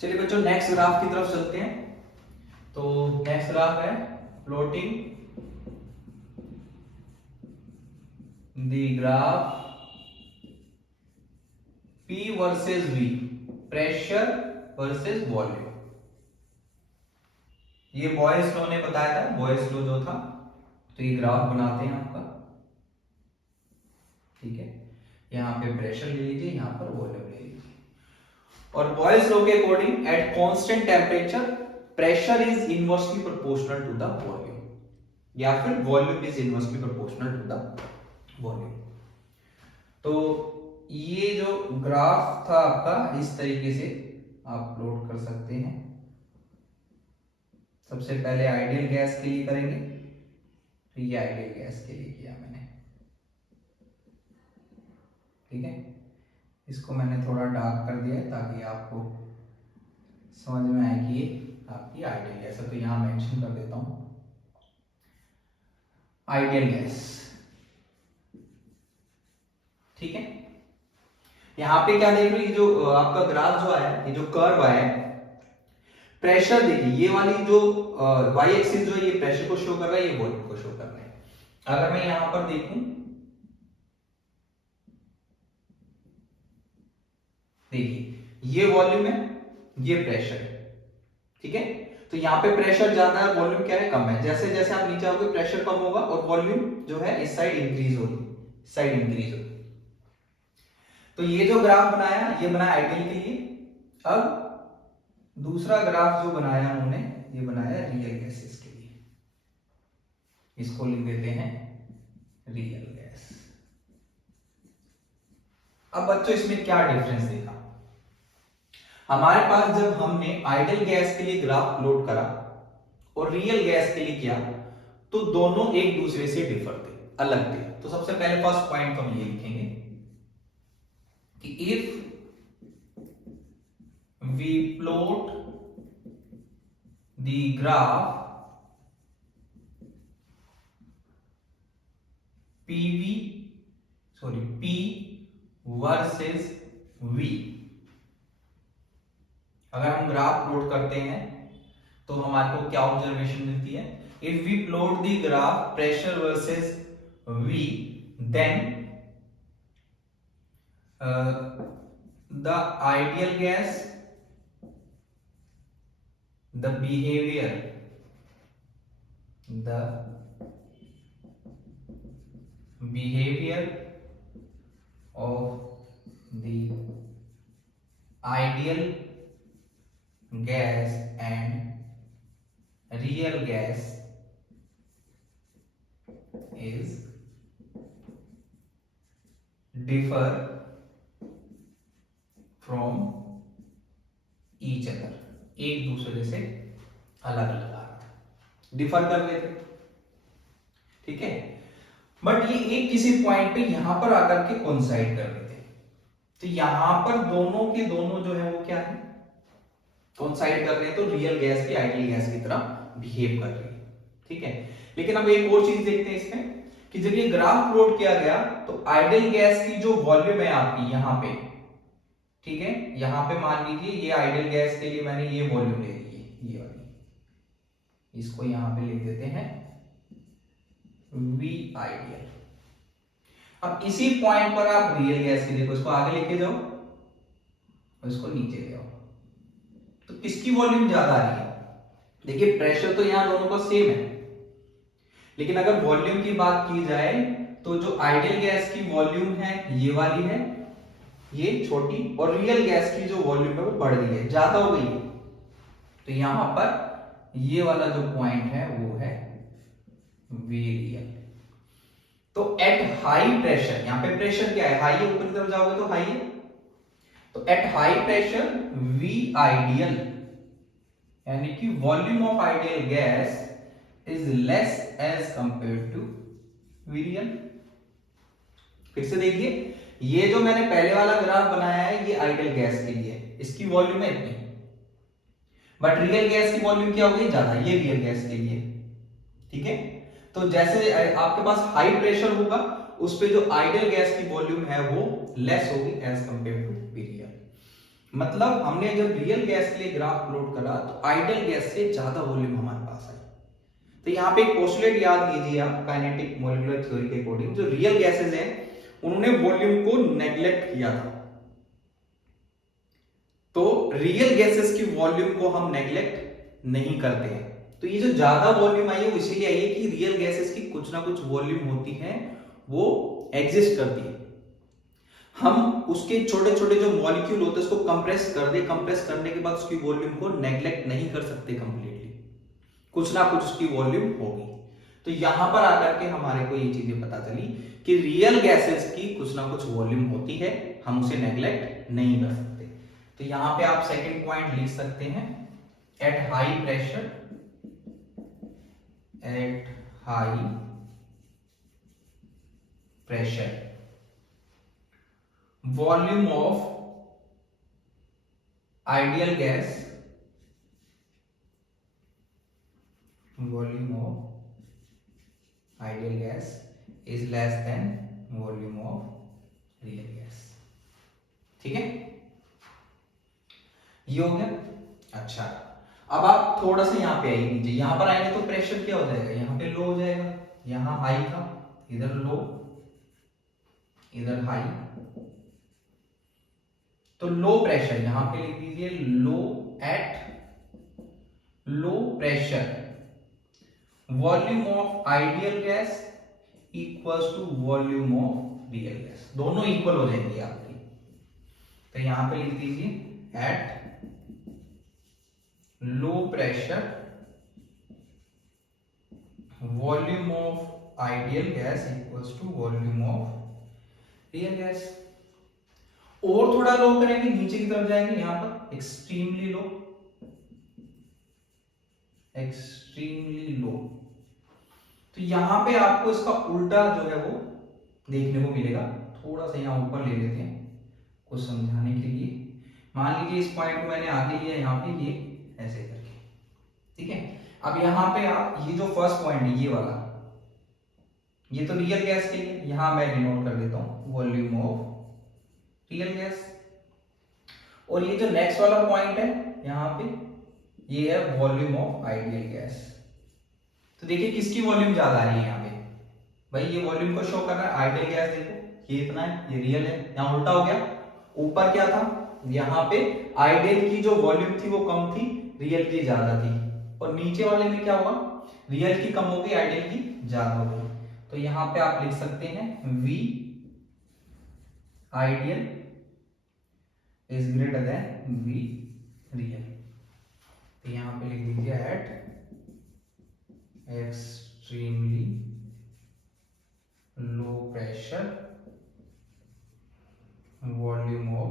चलिए बच्चों next graph की तरफ चलते हैं। तो नेक्स्ट ग्राफ है plotting the graph P versus V, pressure versus volume. ये बॉयस लॉ ने बताया था, बॉयस लॉ जो था। तो ये ग्राफ बनाते हैं आपका, ठीक है। यहाँ पे प्रेशर ले लीजिए, यहाँ पर वॉल्यूम ले लीजिए। और बॉयस लॉ के according at constant temperature pressure is inversely proportional to the volume, या फिर volume is inversely proportional to the volume. तो ये जो ग्राफ था आपका, इस तरीके से आप प्लॉट कर सकते हैं। सबसे पहले आइडियल गैस के लिए करेंगे, तो ये आइडियल गैस के लिए किया मैंने, ठीक है। इसको मैंने थोड़ा डार्क कर दिया है ताकि आपको समझ में आए कि ये आपकी आइडियल गैस है। तो यहां मेंशन कर देता हूं आइडियल गैस, ठीक है। यहां पे क्या देख रहे हो, ये जो आपका ग्राफ जो है, ये जो कर्व है, प्रेशर देखिए, ये वाली जो वाई एक्सिस जो है ये प्रेशर को शो कर रहा है, ये वॉल्यूम को शो कर रहा है। अगर मैं यहां पर देखूं, देखिए ये वॉल्यूम है, ये प्रेशर है, ठीक है। तो यहाँ पे प्रेशर ज्यादा है, वॉल्यूम क्या है, कम है। जैसे जैसे आप नीचे आओगे प्रेशर कम होगा और वॉल्यूम जो है इस साइड इंक्रीज होगी, इस साइड इंक्रीज होगी। तो ये जो ग्राफ बनाया, ये बनाया आइडियल के लिए। अब दूसरा ग्राफ जो बनाया उन्होंने, ये बनाया रियल गैसेस के लिए। इसको लिख देते हैं रियल गैस। अब बच्चों इसमें क्या डिफरेंस देखा, हमारे पास जब हमने आइडियल गैस के लिए ग्राफ प्लॉट करा और रियल गैस के लिए किया, तो दोनों एक दूसरे से डिफर थे, अलग थे। तो सबसे पहले फर्स्ट पॉइंट हम ये लिखेंगे कि if we plot the graph P versus V, अगर हम ग्राफ प्लॉट करते हैं तो हमारे को क्या ऑब्जर्वेशन मिलती है, if we plot the graph pressure versus V, then the ideal gas, the behavior of the ideal gas and real gas is differ from each other, एक दूसरे से अलग अलग आ रहा है, डिफर कर लेते, ठीक है। बट ये एक किसी पॉइंट पे यहां पर आकर के कोइंसाइड कर लेते हैं। तो यहां पर दोनों के दोनों जो है वो क्या है, कोइंसाइड कर रहे हैं, तो रियल गैस की आइडियल गैस की तरह बिहेव कर रही है, ठीक है। लेकिन अब एक और चीज देखते हैं इसमें कि जब ये ग्राफ प्लॉट किया गया तो आइडियल गैस की जो वॉल्यूम है आपकी यहां पे, ठीक है, यहां पे मान लीजिए ये आइडियल गैस के लिए मैंने ये वॉल्यूम ले ली है, ये वाली, इसको यहां पे लिख देते हैं V आइडियल। अब इसी पॉइंट पर आप रियल गैस की देखो, इसको आगे लेके जाओ और इसको नीचे ले आओ, तो किसकी वॉल्यूम ज्यादा आ रही है। देखिए प्रेशर तो यहां दोनों का सेम है, लेकिन अगर वॉल्यूम की बात की जाए तो जो आइडियल गैस की वॉल्यूम है ये वाली है, ये छोटी, और रियल गैस की जो वॉल्यूम है वो बढ़ गई है, ज्यादा हो गई है। तो यहां पर ये वाला जो पॉइंट है वो है वी रियल। तो एट हाई प्रेशर, यहां पे प्रेशर क्या है, हाई है, ऊपर की तरफ जाओगे तो हाई है, तो at high pressure V ideal, यानी कि volume of ideal gas is less as compare to V real. फिर से देखिए, ये जो मैंने पहले वाला ग्राफ बनाया है ये आइडियल गैस के लिए, इसकी वॉल्यूम है इतनी, बट रियल गैस की वॉल्यूम क्या हो गई, ज्यादा, ये रियल गैस के लिए, ठीक है। तो जैसे आपके पास हाई प्रेशर होगा उस पे जो आइडियल गैस की वॉल्यूम है वो लेस होगी एज कंपेयर टू रियल। मतलब हमने जब रियल गैस के लिए ग्राफ प्लॉट करा तो आइडियल गैस से ज्यादा वॉल्यूम हमारे पास आई। तो यहाँ पे एक पोस्टुलेट याद कीजिए आप काइनेटिक मॉलिक्यूलर थ्योरी के अकॉर्डिंग, जो रियल गैसेस हैं उन्होंने वॉल्यूम को नेग्लेक्ट किया था। तो रियल गैसेस की वॉल्यूम को हम नेग्लेक्ट नहीं करते हैं। तो ये जो ज्यादा वॉल्यूम आई है वो इसीलिए आई है कि रियल गैसेस की कुछ ना कुछ वॉल्यूम होती है, वो एग्जिस्ट करती है। हम उसके छोटे छोटे जो मॉलिक्यूल होते हैं उसको कंप्रेस कर दे, कंप्रेस करने के बाद उसकी वॉल्यूम को नेग्लेक्ट नहीं कर सकते कंप्लीटली, कुछ ना कुछ उसकी वॉल्यूम होगी। तो यहां पर आकर के हमारे को ये चीजें पता चली कि रियल गैसेस की कुछ ना कुछ वॉल्यूम होती है, हम उसे नेग्लेक्ट नहीं कर सकते। तो यहां पे आप सेकंड पॉइंट लिख सकते हैं, eight high pressure, eight high pressure volume of ideal gas, volume of ideal gas is less than volume of real gas. ठीक है, ये हो गया। अच्छा, अब आप थोड़ा सा यहां पे आइए नीचे, यहां पर आएंगे तो प्रेशर क्या हो जाएगा, यहां पे लो हो जाएगा, यहां हाई था, इधर लो, इधर हाई। तो लो प्रेशर यहां पे लिख दीजिए, low at low pressure volume of ideal gas equals to volume of real gas, दोनों इक्वल हो जाएंगे आपकी। तो यहां पे लिख दीजिए at low pressure volume of ideal gas equals to volume of real gas. और थोड़ा लो करेंगे, नीचे की तरफ जाएंगे, यहां पर एक्सट्रीमली लो, एक्सट्रीमली लो। तो यहां पे आपको इसका उल्टा जो है वो देखने को मिलेगा। थोड़ा सा यहां ऊपर ले लेते हैं कुछ समझाने के लिए। मान लीजिए इस पॉइंट को मैंने आगे लिया यहां पे, ये ऐसे करके, ठीक है। अब यहां पे आप ये जो फर्स्ट पॉइंट है ये वाला, ये तो रियल गैस के लिए, यहां मैं डिनोट कर देता हूं वॉल्यूम ऑफ रियल गैस। और ये जो नेक्स्ट वाला पॉइंट है यहां पे, ये है वॉल्यूम ऑफ आइडियल गैस। तो देखिए किसकी वॉल्यूम ज्यादा आ रही है यहाँ पे, भाई ये वॉल्यूम को शो कर रहा है आइडियल गैस, देखो ये इतना है, ये रियल है, यहाँ उल्टा हो गया। ऊपर क्या था, यहाँ पे आइडियल की जो वॉल्यूम थी वो कम थी, रियल की ज्यादा थी। और नीचे वाले में क्या हुआ, रियल की कम हो गई, आइडियल की ज्यादा हो गई। तो यहाँ पे आप लिख सकते हैं V ideal is greater then V real. तो यहाँ पे लिख दीजिए eight extremely low pressure volume of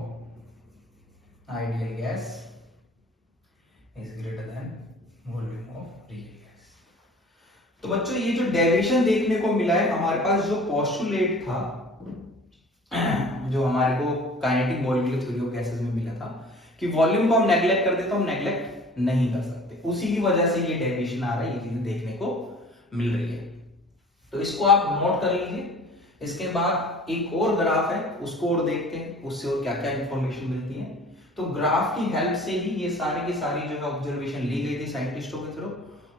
ideal gas is greater than volume of real gas। तो बच्चों ये जो डेविएशन देखने को मिला है, हमारे पास जो पोस्टुलेट था जो हमारे को kinetic molecular theory of gases में मिला था कि वॉल्यूम को हम नेग्लेक्ट कर देते हैं, हम नेग्लेक्ट नहीं कर सकते, उसी की वजह से ये डेविएशन आ रहा है, ये चीजें देखने को मिल रही है। तो इसको आप नोट कर लीजिए। इसके बाद एक और ग्राफ है, उसको और देखते हैं, उससे और क्या क्या इंफॉर्मेशन मिलती है। तो ग्राफ की हेल्प से ही ये सारी की सारी जो है ऑब्जर्वेशन ली गई थी साइंटिस्टों के थ्रू,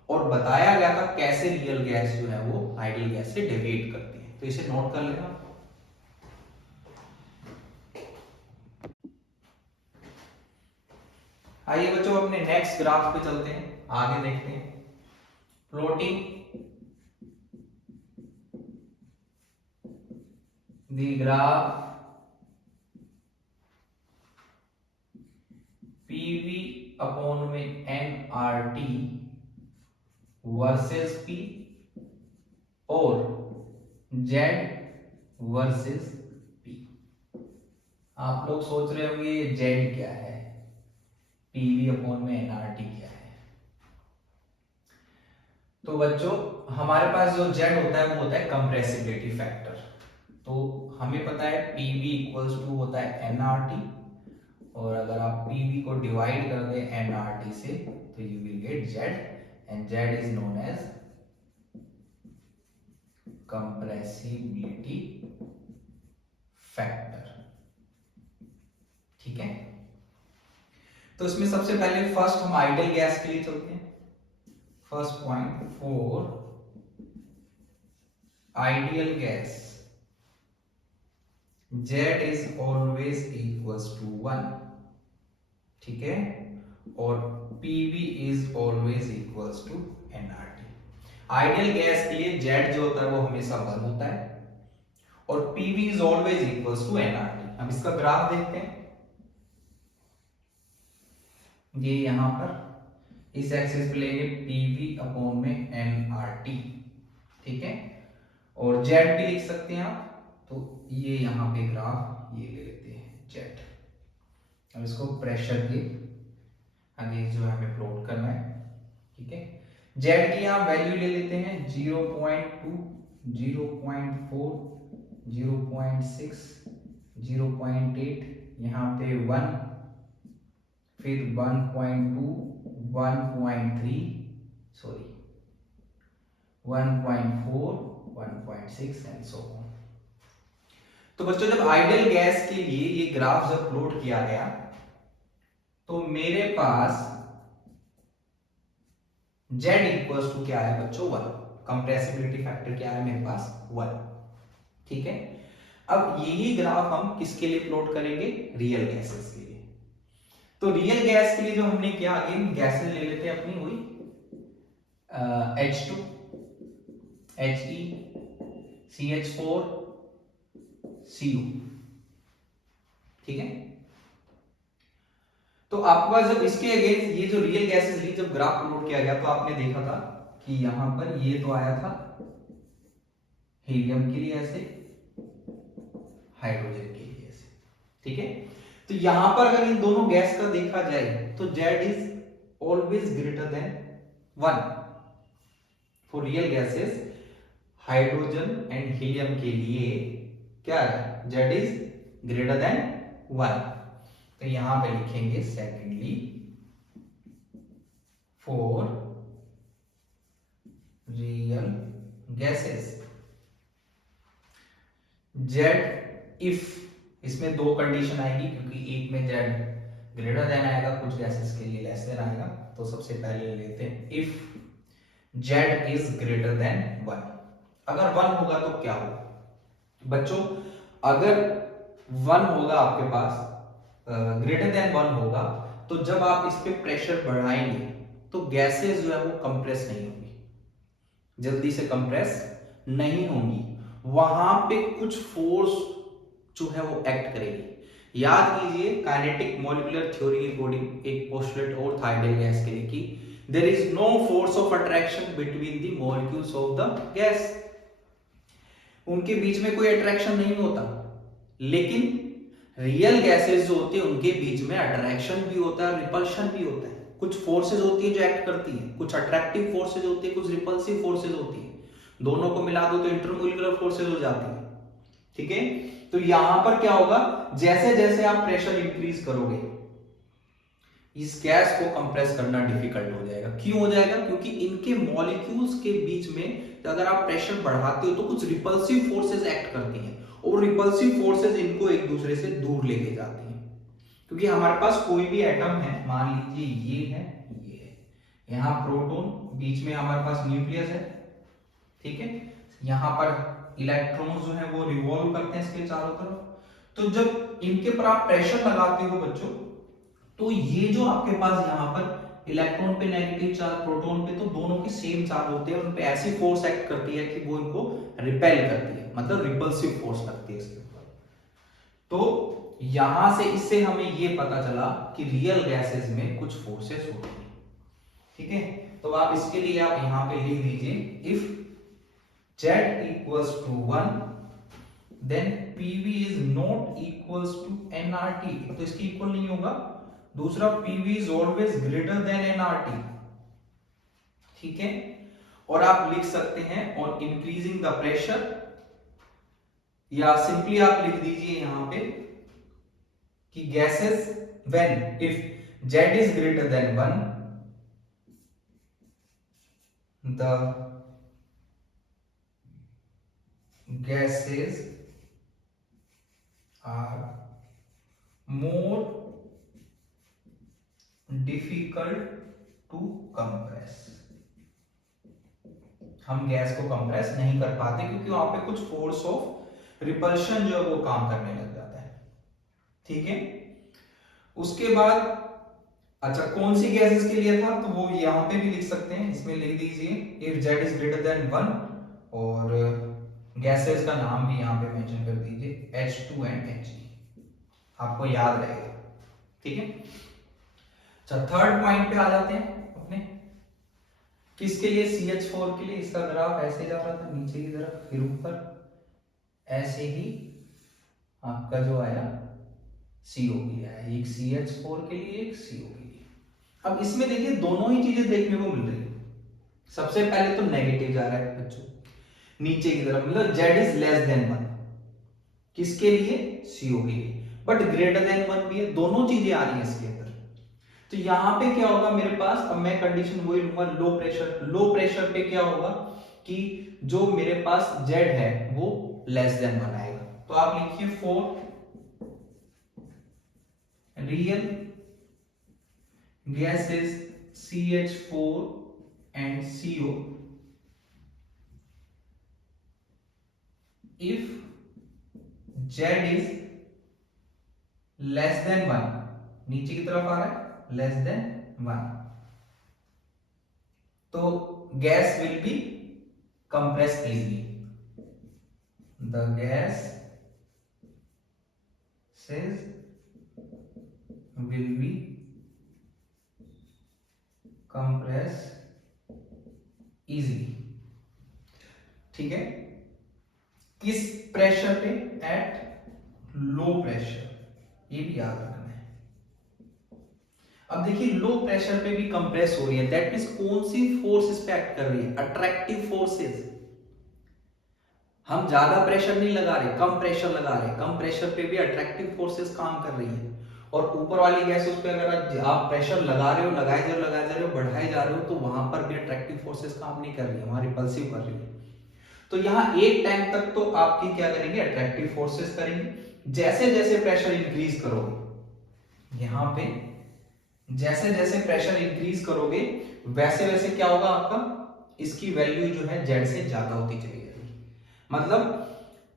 और बताया गया था कैसे रियल गैस जो है वो आइडियल गैस से डेविएट करती है। तो इसे नोट कर लेना। आइए बच्चों अपने नेक्स्ट ग्राफ पे चलते हैं, आगे देखते हैं। Plotting the graph PV upon में nRT वर्सेस P और Z वर्सेस P। आप लोग सोच रहे होंगे ये Z क्या है, पीवी अपॉन में nRT क्या है। तो बच्चों हमारे पास जो Z होता है वो होता है कंप्रेसिबिलिटी फैक्टर। तो हमें पता है पीवी इक्वल्स टू होता है nRT, और अगर आप पीवी को डिवाइड कर दें nRT से तो you will get Z, and Z is known as compressibility factor. ठीक है, तो इसमें सबसे पहले फर्स्ट हम आइडियल गैस के लिए चलते हैं। First point, for ideal gas Z is always equals to 1, ठीक है, और PV is always equals to nRT। Ideal gas के लिए Z जो होता है वो हमेशा 1 होता है और PV is always equals to nRT। हम इसका ग्राफ देखते हैं। ये यहां पर इस एक्सिस पे लेंगे PV अपॉन में nRT, ठीक है, और Z भी लिख सकते हैं आप। तो ये यहां पे ग्राफ ये ले लेते हैं Z। अब इसको प्रेशर के आगे जो है हमें प्लॉट करना है, ठीक है। Z की यहां वैल्यू ले लेते हैं 0.2, 0.4, 0.6, 0.8, यहाँ पे 1, फिर 1.2, 1.3, सॉरी 1.4, 1.6 एंड सो ऑन। तो बच्चों जब आइडियल गैस के लिए ये ग्राफ जब प्लॉट किया गया तो मेरे पास Z इक्वल्स टू क्या है बच्चों 1, कंप्रेसिबिलिटी फैक्टर क्या है मेरे पास 1, ठीक है। अब यही ग्राफ हम किसके लिए प्लॉट करेंगे, रियल गैसेस के लिए। तो रियल गैस के लिए जो हमने किया, अगेन गैसेस ले लेते हैं अपनी हुई H2, He, CH4, Cu, ठीक है। तो आपके पास जब इसके अगेंस्ट ये जो रियल गैसेस ली जब ग्राफ प्लॉट किया गया तो आपने देखा था कि यहां पर ये तो आया था हीलियम के लिए ऐसे, हाइड्रोजन के लिए ऐसे, ठीक है। तो यहां पर अगर इन दोनों गैस का देखा जाए तो Z is always greater than 1 for real gases. Hydrogen and helium के लिए क्या है, Z इज ग्रेटर देन 1। तो यहां पे लिखेंगे secondly for real gases Z if, इसमें दो कंडीशन आएगी क्योंकि एक में Z ग्रेटर देन आएगा, कुछ गैसेस के लिए लेस देन आएगा। तो सबसे पहले लेते हैं if Z is greater than 1। अगर 1 होगा तो क्या होगा बच्चों, अगर 1 होगा आपके पास, ग्रेटर देन 1 होगा, तो जब आप इस पे प्रेशर बढ़ाएंगे तो गैसेस जो है वो कंप्रेस नहीं होंगी, जल्दी से कंप्रेस नहीं होंगी, वहां पे कुछ फोर्स जो है वो एक्ट करेगी। याद कीजिए काइनेटिक मॉलिक्यूलर थ्योरी के अकॉर्डिंग एक पोस्टुलेट और था आइडियल गैस के लिए कि there is no force of attraction between the molecules of the gas, उनके बीच में कोई अट्रैक्शन नहीं होता। लेकिन रियल गैसेस जो होती है उनके बीच में अट्रैक्शन भी होता है, रिपल्शन भी होता है। कुछ फोर्सेज होती है जो एक्ट करती है, कुछ अट्रैक्टिव फोर्सेज होती है, कुछ रिपल्सिव फोर्सेज होती है, दोनों को मिला दो तो इंटरमोलिकुलर फोर्सेज हो जाती है, ठीक है। तो यहां पर क्या होगा, जैसे जैसे आप प्रेशर इंक्रीज करोगे इस गैस को कंप्रेस करना डिफिकल्ट हो जाएगा। क्यों हो जाएगा, क्योंकि इनके मॉलिक्यूल्स के बीच में अगर आप प्रेशर बढ़ाते हो तो कुछ रिपल्सिव फोर्सेज एक्ट करती हैं और रिपल्सिव फोर्सेज इनको एक दूसरे से दूर लेके जाती हैं। क्योंकि हमारे पास कोई भी एटम है, मान लीजिए ये है, यहां प्रोटॉन, बीच में हमारे पास न्यूक्लियस है, ठीक है, यहां पर इलेक्ट्रॉन जो है वो रिवॉल्व करते हैं इसके चारों तरफ। तो जब इनके पर आप प्रेशर लगाते हो बच्चों, तो ये जो आपके पास यहां पर इलेक्ट्रॉन पे नेगेटिव चार्ज, प्रोटॉन पे तो दोनों के सेम चार्ज होते हैं, उन पे ऐसी फोर्स एक्ट करती है कि वो इनको रिपेल करती है, मतलब रिपल्सिव फोर्स लगती है इसके ऊपर। तो यहां से इससे हमें ये पता चला कि रियल गैसेस में कुछ फोर्सेस होती हैं, ठीक है। तो आप इसके लिए आप यहां पे लिख दीजिए if Z equals to 1 then PV is not equals to nRT, तो इसकी इक्वल नहीं होगा। दूसरा PV is always greater than nRT, ठीक है। और आप लिख सकते हैं on increasing the pressure, या सिंपली आप लिख दीजिए यहां पे कि gases when if Z is greater than 1 the gases are more difficult to compress. हम गैस को कंप्रेस नहीं कर पाते क्योंकि वहां पे कुछ फोर्स ऑफ रिपल्शन जो है वो काम करने लग जाता है। ठीक है, उसके बाद अच्छा कौन सी गैसेस के लिए था तो वो यहां पे भी लिख सकते हैं, इसमें लिख दीजिए if z is greater than 1 और गैसेस का नाम भी यहां पे मेंशन कर दीजिए H2 एंड He, आपको याद रहेगा। ठीक है, अच्छा थर्ड पॉइंट पे आ जाते हैं अपने, किसके लिए CH4 के लिए। इसका ग्राफ ऐसे जा रहा था नीचे की तरफ फिर ऊपर, ऐसे ही आपका जो आया CO के लिए आया, एक CH4 के लिए एक CO के लिए। अब इसमें देखिए दोनों ही चीजें देखने को मिल रही है। सबसे पहले तो नेगेटिव जा रहा है बच्चों नीचे की तरफ, मतलब z इज लेस देन 1 किसके लिए, CO के लिए, बट ग्रेटर देन 1 भी है, दोनों चीजें आ रही है इसके अंदर। तो यहां पे क्या होगा मेरे पास, अब मैं कंडीशन वही लूंगा लो प्रेशर। लो प्रेशर पे क्या होगा कि जो मेरे पास z है वो लेस देन 1 आएगा। तो आप लिखिए for real gases CH4 and CO if Z is less than 1, नीचे की तरफ आ रहा है less than 1, तो gas will be compressed easily. The gas says will be compress easily. ठीक है, किस प्रेशर पे, एट लो प्रेशर, ये भी याद रखना है। अब देखिए लो प्रेशर पे भी कंप्रेस हो रही है, दैट मींस कौन सी फोर्स इस पे एक्ट कर रही है, अट्रैक्टिव फोर्सेस। हम ज्यादा प्रेशर नहीं लगा रहे, कम प्रेशर लगा रहे, कम प्रेशर पे भी अट्रैक्टिव फोर्सेस काम कर रही है। और ऊपर वाली गैस उस पे अगर आप प्रेशर लगा रहे हो, लगाए जा रहे हो, बढ़ाए जा रहे हो, तो वहां पर भी अट्रैक्टिव फोर्सेस काम नहीं कर रही है, वहां रिपल्सिव कर रही है। तो यहां एक टाइम तक तो आपकी क्या करेंगे, अट्रैक्टिव फोर्सेस करेंगे। जैसे जैसे प्रेशर इंक्रीज करोगे, यहां पे जैसे जैसे प्रेशर इंक्रीज करोगे वैसे वैसे क्या होगा, आपका इसकी वैल्यू जो है जेड से ज्यादा होती चली जाएगी, मतलब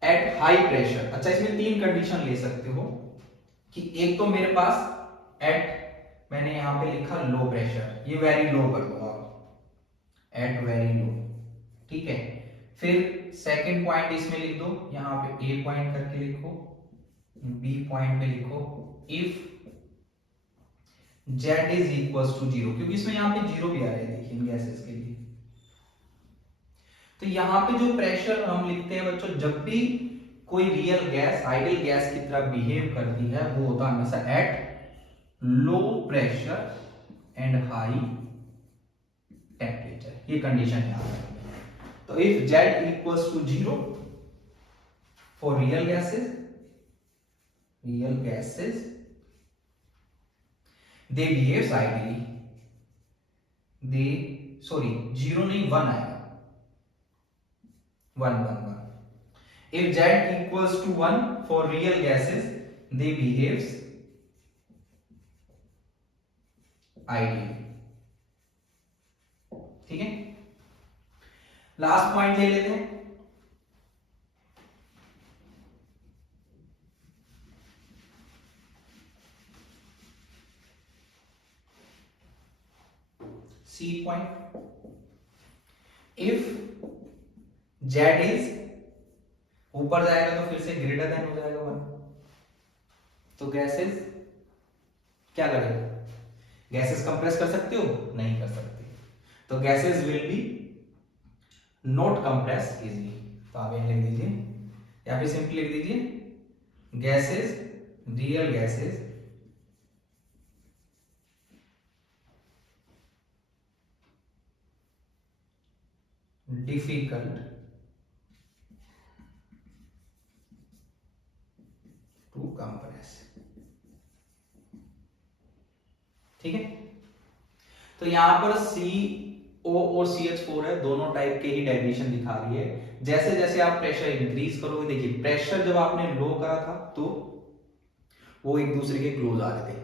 एट हाई प्रेशर। अच्छा इसमें तीन कंडीशन ले सकते हो कि एक तो मेरे पास एट, मैंने यहां पे लिखा लो प्रेशर, ये वेरी लो कर दो आप, एट वेरी लो। ठीक है, फिर सेकंड पॉइंट इसमें लिख दो, यहां पे ए पॉइंट करके लिखो, बी पॉइंट पे लिखो if z is equal to 0, क्योंकि इसमें यहां पे 0 भी आ रहा है देखिए इन गैसेस के लिए। तो यहां पे जो प्रेशर हम लिखते हैं बच्चों, जब भी कोई रियल गैस आइडियल गैस की तरह बिहेव करती है वो होता है हमेशा at low pressure and high temperature, ये कंडीशन याद रखना। तो if z equals to 0 for real gases they behaves ideally, they sorry 0 नहीं 1 आएगा, 1 if z equals to 1 for real gases they behaves ideally। ठीक है, लास्ट पॉइंट ले लेते हैं, C point, if z is ऊपर जाएगा तो फिर से ग्रेटर देन हो जाएगा 1, तो गैसेस क्या करेगा, गैसेस कंप्रेस कर सकते हो, नहीं कर सकते, तो gases will be not compress easily. तो आप ये लिख दीजिए या फिर सिंपली लिख दीजिए gases, real gases difficult to compress. ठीक है, तो यहां पर CO और CH4 है, दोनों टाइप के ही डेरिवेशन दिखा रही है। जैसे जैसे आप प्रेशर इंक्रीज करोगे, देखिए प्रेशर जब आपने लो करा था तो वो एक दूसरे के क्लोज आ रहे थे,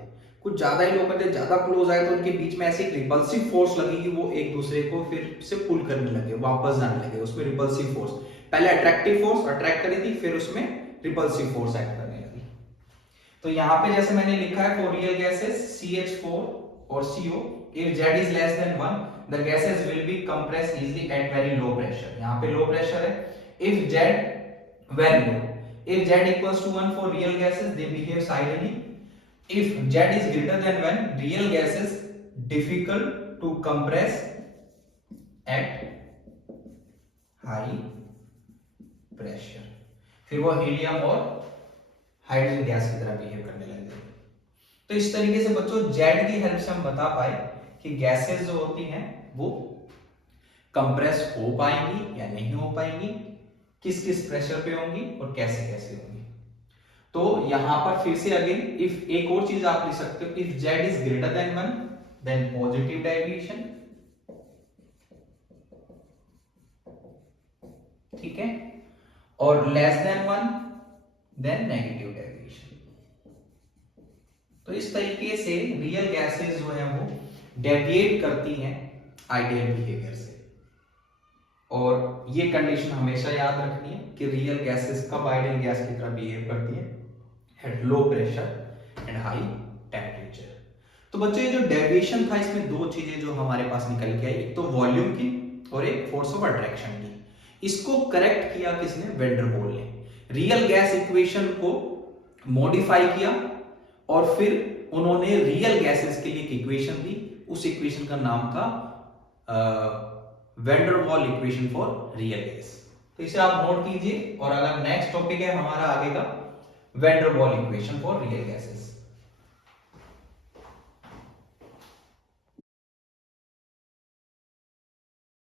कुछ ज्यादा ही लोग करते हैं, ज्यादा क्लोज आए तो उनके बीच में ऐसी एक रिपल्सिव फोर्स लगेगी, वो एक दूसरे को फिर से पुल करने लगे, वापस जाने लगे, उसमें रिपल्सिव फोर्स, पहले अट्रैक्टिव फोर्स अट्रैक्ट करी थी, फिर उसमें रिपल्सिव फोर्स एक्ट करने लगी। तो यहाँ पे जैसे मैंने लिखा है फॉर रियल गैसेस CH4 और CO, if Z is less than 1 the gases will be compressed easily at very low pressure। यहाँ पे लो प्रेशर है, if Z very low, if Z equals to 1 for real gases they behave ideally, if Z is greater than 1 real gases difficult to compress at high pressure। फिर वो helium और hydrogen gas की तरह behave करने लग जाएंगे। तो इस तरीके से बच्चों जेड की हेल्प से हम बता पाए कि गैसेस जो होती हैं वो कंप्रेस हो पाएंगी या नहीं हो पाएंगी, किस किस प्रेशर पे होंगी और कैसे कैसे होंगी। तो यहां पर फिर से अगेन इफ एक और चीज आप लिख सकते हो, if Z is greater than 1 then positive deviation, ठीक है, और less than 1 then negative deviation. तो इस तरीके से रियल गैसेस जो है वो डेविएट करती हैं आइडियल बिहेवियर से। और ये कंडीशन हमेशा याद रखनी है कि रियल गैसेस कब आइडियल गैस की तरह बिहेव करती हैं, eight low pressure and high temperature. तो बच्चों ये जो डेविएशन था इसमें दो चीजें जो हमारे पास निकल के आई, एक तो वॉल्यूम की और एक फोर्स ऑफ अट्रैक्शन की। इसको करेक्ट किया किसने, वेन डर वाल ने। रियल गैस इक्वेशन को मॉडिफाई किया और फिर उन्होंने रियल गैसेस के लिए एक इक्वेशन दी, उस इक्वेशन का नाम था वेन डर वाल इक्वेशन फॉर रियल गैस। तो इसे आप नोट कीजिए, और अगर नेक्स्ट टॉपिक है हमारा आगे का वेन डर वाल इक्वेशन फॉर रियल गैसेस।